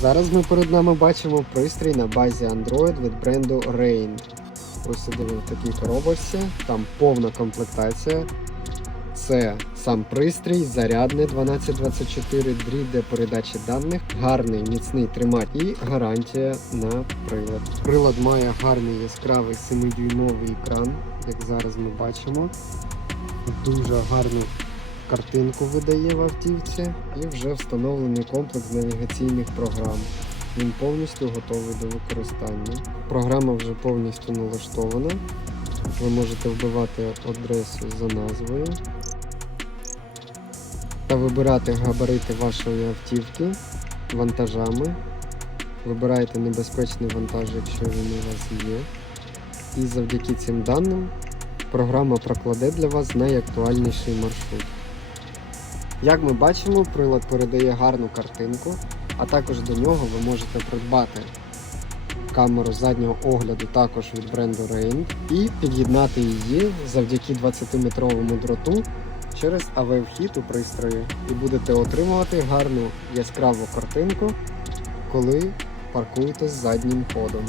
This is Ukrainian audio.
Зараз ми перед нами бачимо пристрій на базі Android від бренду Rain. Ось він в такій коробочці, там повна комплектація. Це сам пристрій, зарядний 1224, дріт для передачі даних, гарний міцний тримач і гарантія на прилад. Прилад має гарний яскравий 7-дюймовий екран, як зараз ми бачимо. Дуже гарну картинку видає в автівці і вже встановлений комплекс навігаційних програм. Він повністю готовий до використання. Програма вже повністю налаштована. Ви можете вбивати адресу за назвою та вибирати габарити вашої автівки вантажами. Вибирайте небезпечний вантаж, якщо він у вас є. І завдяки цим даним програма прокладе для вас найактуальніший маршрут. Як ми бачимо, прилад передає гарну картинку, а також до нього ви можете придбати камеру заднього огляду також від бренду Rain і під'єднати її завдяки 20-метровому дроту через АВ-вхід у пристрої і будете отримувати гарну яскраву картинку, коли паркуєтесь заднім ходом.